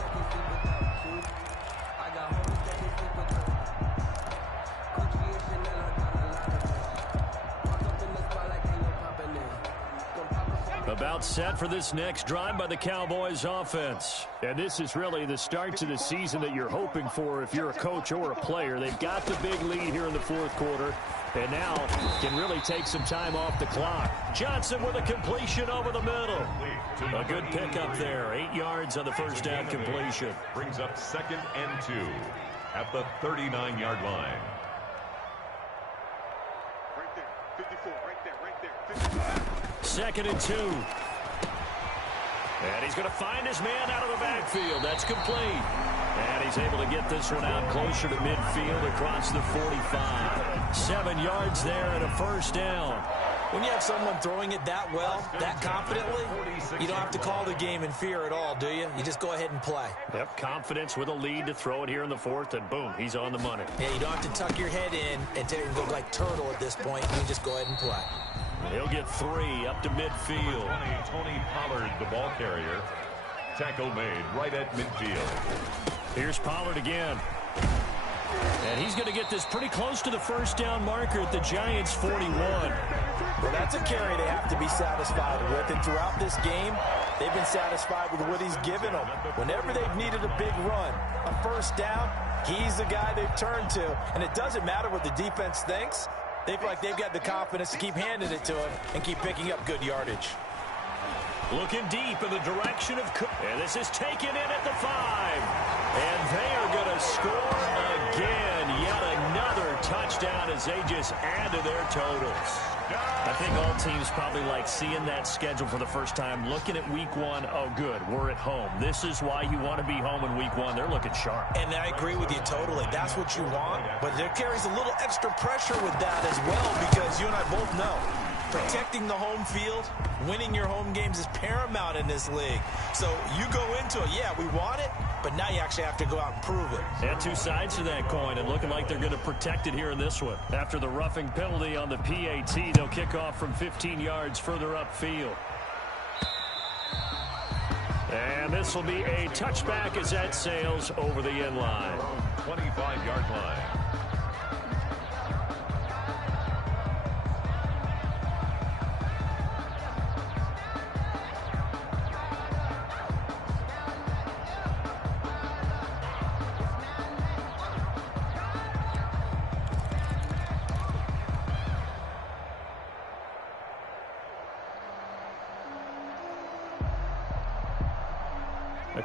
About set for this next drive by the Cowboys offense. And this is really the start to the season that you're hoping for if you're a coach or a player. They've got the big lead here in the 4th quarter. And now can really take some time off the clock. Johnson with a completion over the middle. A good pickup there. 8 yards on the first down completion. Brings up 2nd and 2 at the 39-yard line. Right there. 54. Right there. 2nd and 2. And he's going to find his man out of the backfield. That's complete. And he's able to get this one out closer to midfield across the 45. 7 yards there and a first down. When you have someone throwing it that well, that confidently, you don't have to call the game in fear at all, do you? You just go ahead and play. Yep, confidence with a lead to throw it here in the 4th, and boom, he's on the money. Yeah, you don't have to tuck your head in and go like turtle at this point. You just go ahead and play. He'll get 3 up to midfield. Tony Pollard, the ball carrier. Tackle made right at midfield. Here's Pollard again. And he's going to get this pretty close to the first down marker at the Giants' 41. Well, that's a carry they have to be satisfied with. And throughout this game, they've been satisfied with what he's given them. Whenever they've needed a big run, a first down, he's the guy they've turned to. And it doesn't matter what the defense thinks. They feel like they've got the confidence to keep handing it to him and keep picking up good yardage. Looking deep in the direction of Cook. And this is taken in at the 5. And they are going to score again. Yet another touchdown as they just add to their totals. I think all teams probably like seeing that schedule for the first time. Looking at week 1, oh good, we're at home. This is why you want to be home in week 1. They're looking sharp. And I agree with you totally. That's what you want. But there carries a little extra pressure with that as well, because you and I both know protecting the home field, winning your home games is paramount in this league. So you go into it, yeah, we want it, but now you actually have to go out and prove it. Yeah, 2 sides to that coin, and looking like they're going to protect it here in this one. After the roughing penalty on the PAT, they'll kick off from 15 yards further upfield. And this will be a touchback as that sails over the end line. 25-yard line.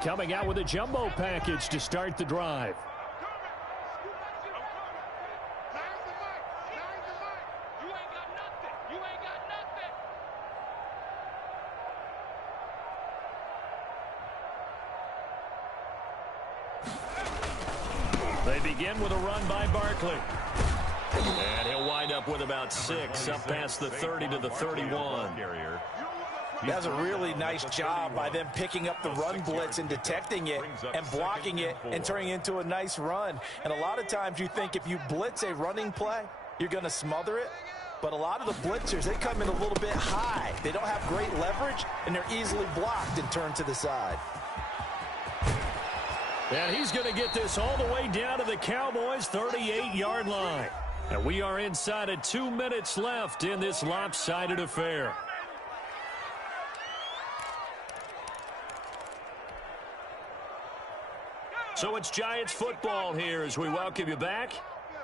Coming out with a jumbo package to start the drive. They begin with a run by Barkley. And he'll wind up with about 6 up past the 30 to the 31. That's a really nice job by them picking up the run blitz and detecting it and blocking it and turning it into a nice run. And a lot of times you think if you blitz a running play, you're going to smother it. But a lot of the blitzers, they come in a little bit high. They don't have great leverage, and they're easily blocked and turned to the side. And he's going to get this all the way down to the Cowboys' 38-yard line. And we are inside of 2 minutes left in this lopsided affair. So it's Giants football here as we welcome you back.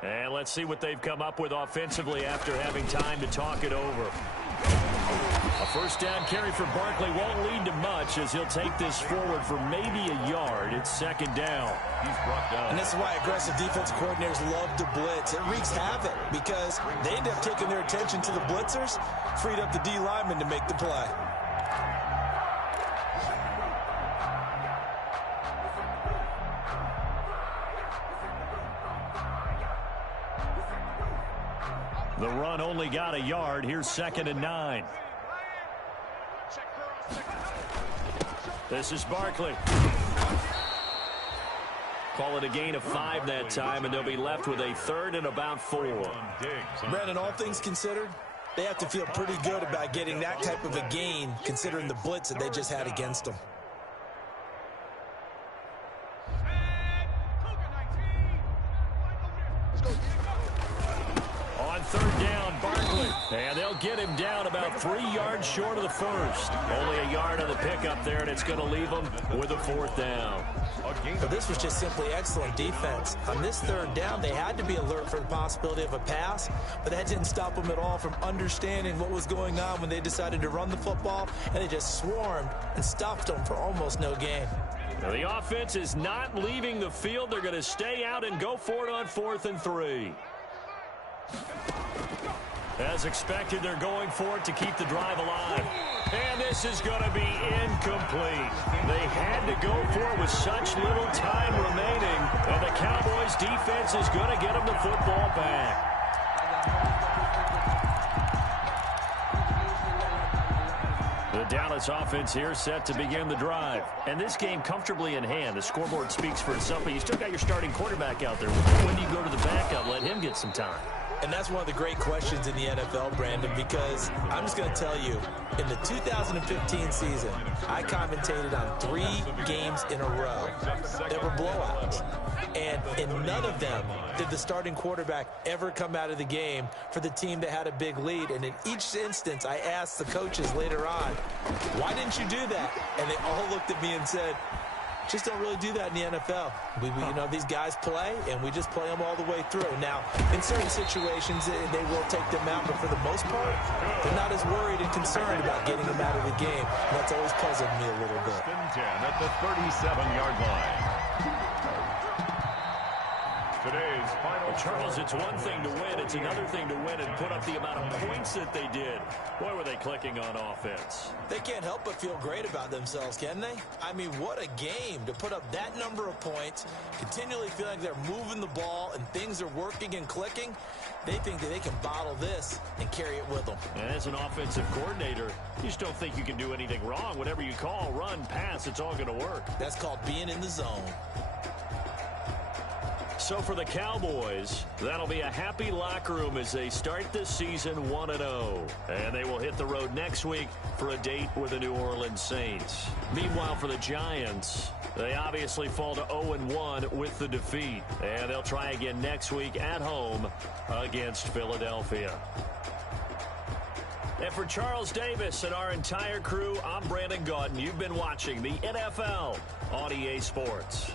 And let's see what they've come up with offensively after having time to talk it over. A first down carry for Barkley won't lead to much as he'll take this forward for maybe a yard. It's second down. He's brought down. And this is why aggressive defense coordinators love to blitz. It wreaks havoc because they end up taking their attention to the blitzers, freed up the D lineman to make the play. The run only got a yard. Here's 2nd and 9. This is Barkley. Call it a gain of 5 that time, and they'll be left with a 3rd and about 4. Brandon, all things considered, they have to feel pretty good about getting that type of a gain considering the blitz that they just had against them. On 3rd down, Barkley. And they'll get him down about 3 yards short of the first. Only a yard on the pickup there, and it's going to leave them with a 4th down. But this was just simply excellent defense. On this 3rd down, they had to be alert for the possibility of a pass, but that didn't stop them at all from understanding what was going on when they decided to run the football, and they just swarmed and stuffed them for almost no gain. Now the offense is not leaving the field. They're going to stay out and go for it on 4th and 3. As expected, they're going for it to keep the drive alive. And this is going to be incomplete. They had to go for it with such little time remaining. And the Cowboys defense is going to get them the football back. The Dallas offense here set to begin the drive. And this game comfortably in hand. The scoreboard speaks for itself, but you still got your starting quarterback out there. When do you go to the backup? Let him get some time. And that's one of the great questions in the NFL, Brandon, because I'm just going to tell you, in the 2015 season, I commentated on 3 games in a row that were blowouts. And in none of them did the starting quarterback ever come out of the game for the team that had a big lead. And in each instance, I asked the coaches later on, why didn't you do that? And they all looked at me and said, just don't really do that in the NFL. We these guys play, and we just play them all the way through. Now, in certain situations, they will take them out, but for the most part, they're not as worried and concerned about getting them out of the game. And that's always puzzled me a little bit. 10 at the 37-yard line. Today's final. Charles, it's one thing to win. It's another thing to win and put up the amount of points that they did. Boy, were they clicking on offense. They can't help but feel great about themselves, can they? I mean, what a game to put up that number of points, continually feeling like they're moving the ball and things are working and clicking. They think that they can bottle this and carry it with them. And as an offensive coordinator, you just don't think you can do anything wrong. Whatever you call, run, pass, it's all going to work. That's called being in the zone. So for the Cowboys, that'll be a happy locker room as they start this season 1-0. And they will hit the road next week for a date with the New Orleans Saints. Meanwhile, for the Giants, they obviously fall to 0-1 with the defeat. And they'll try again next week at home against Philadelphia. And for Charles Davis and our entire crew, I'm Brandon Gaudin. You've been watching the NFL on EA Sports.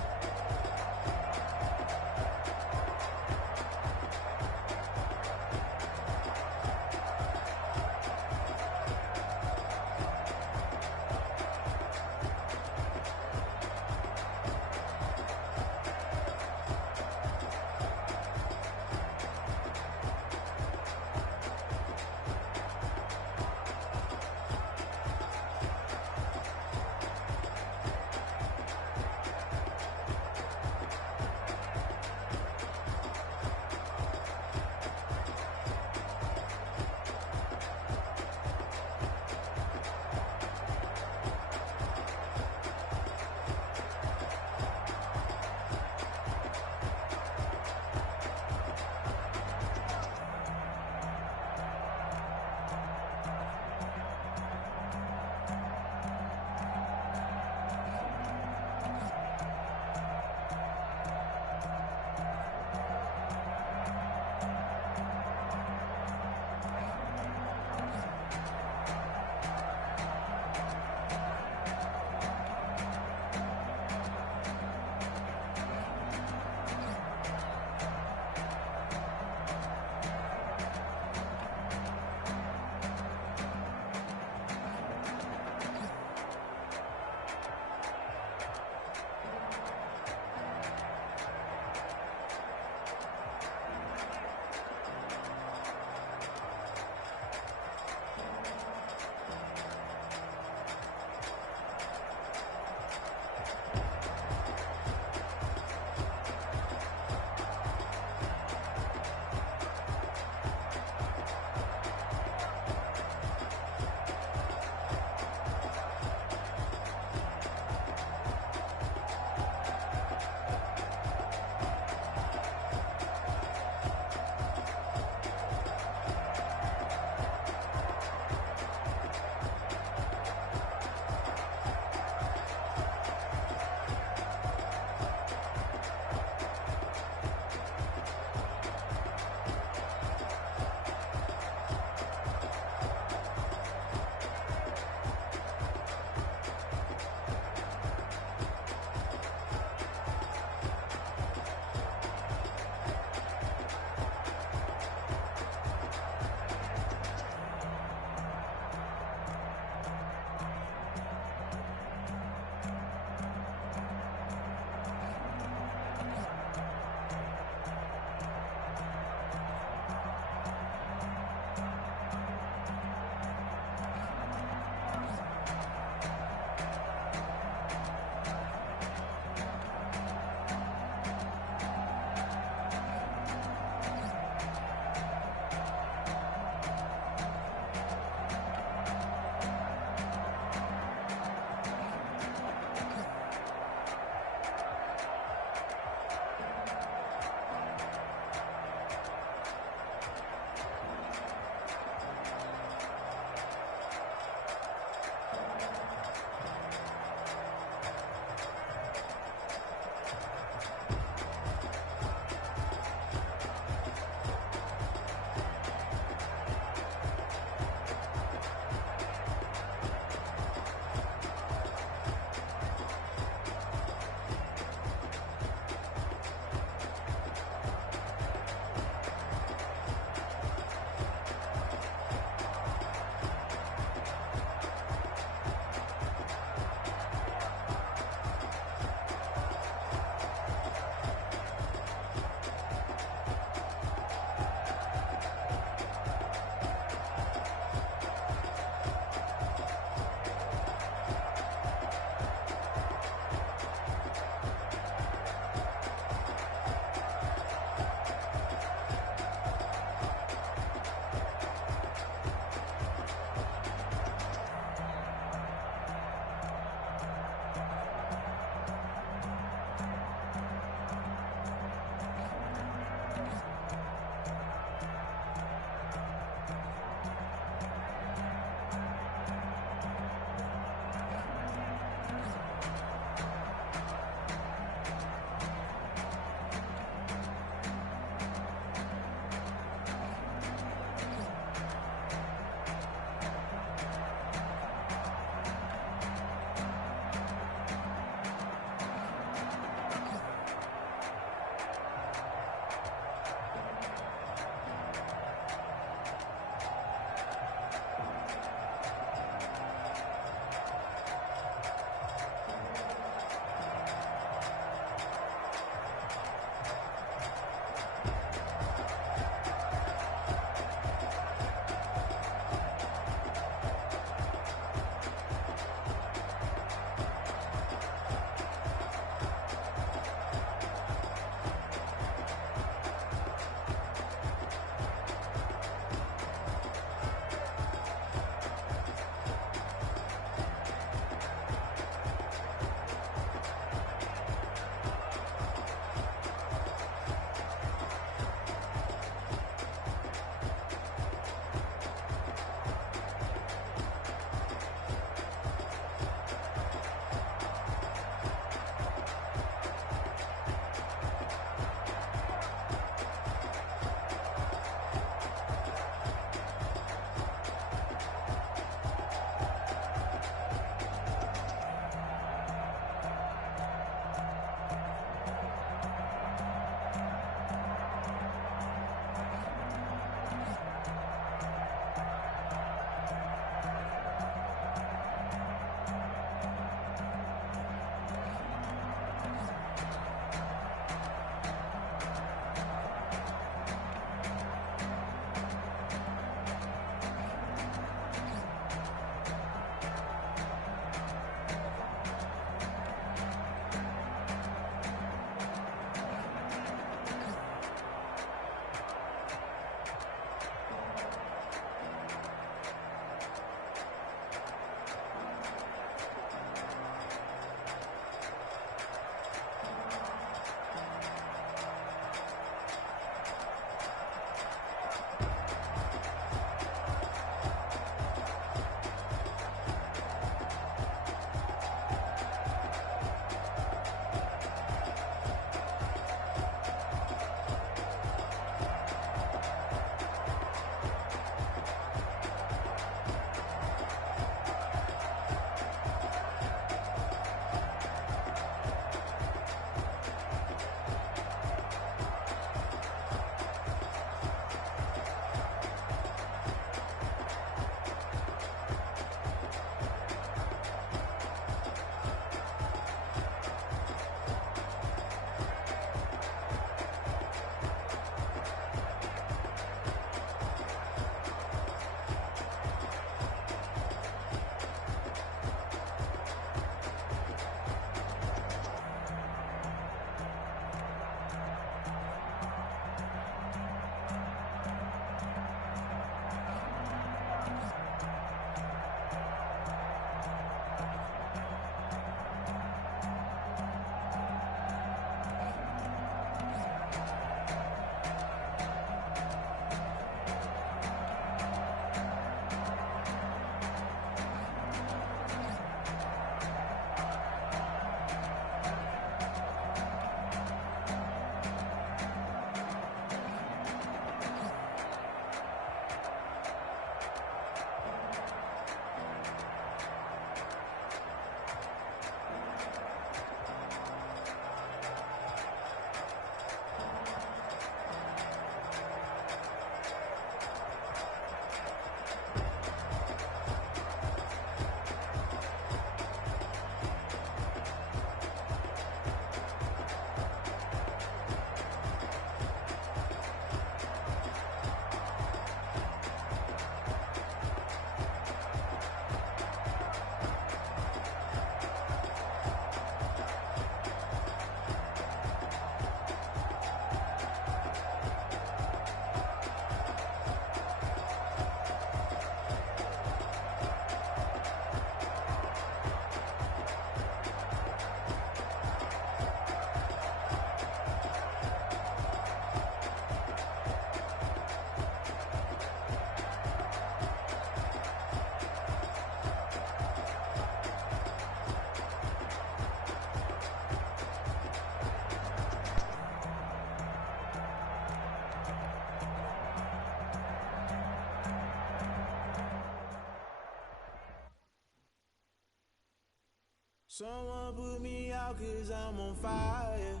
Someone put me out 'cause I'm on fire.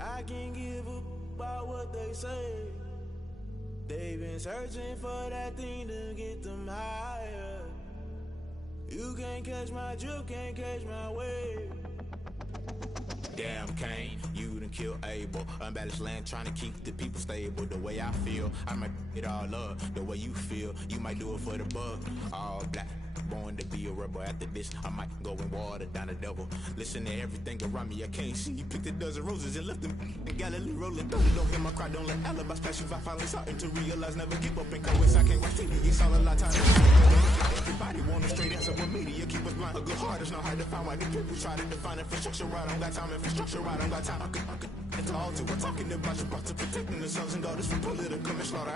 I can't give a about what they say. They've been searching for that thing to get them higher. You can't catch my drift, can't catch my wave. Damn Kane, you done killed Abel. Unbalanced land trying to keep the people stable. The way I feel, I might it all up. The way you feel, you might do it for the bug. All black, born to be a rebel. After this, I might go and water down the devil. Listen to everything around me, I can't see. Picked a dozen roses and left them in Galilee rolling. Don't hear my cry, don't let alibis pass you. I finally starting to realize, never give up and go. I can't watch TV, it's all a lot of time. Everybody want a straight answer with media, keep us blind. A good heart is not hard to find. Why the people try to define infrastructure right? I don't got time, infrastructure right, I don't got time. I could talk to. We're talking about you, about to protecting the sons and daughters from political and slaughter.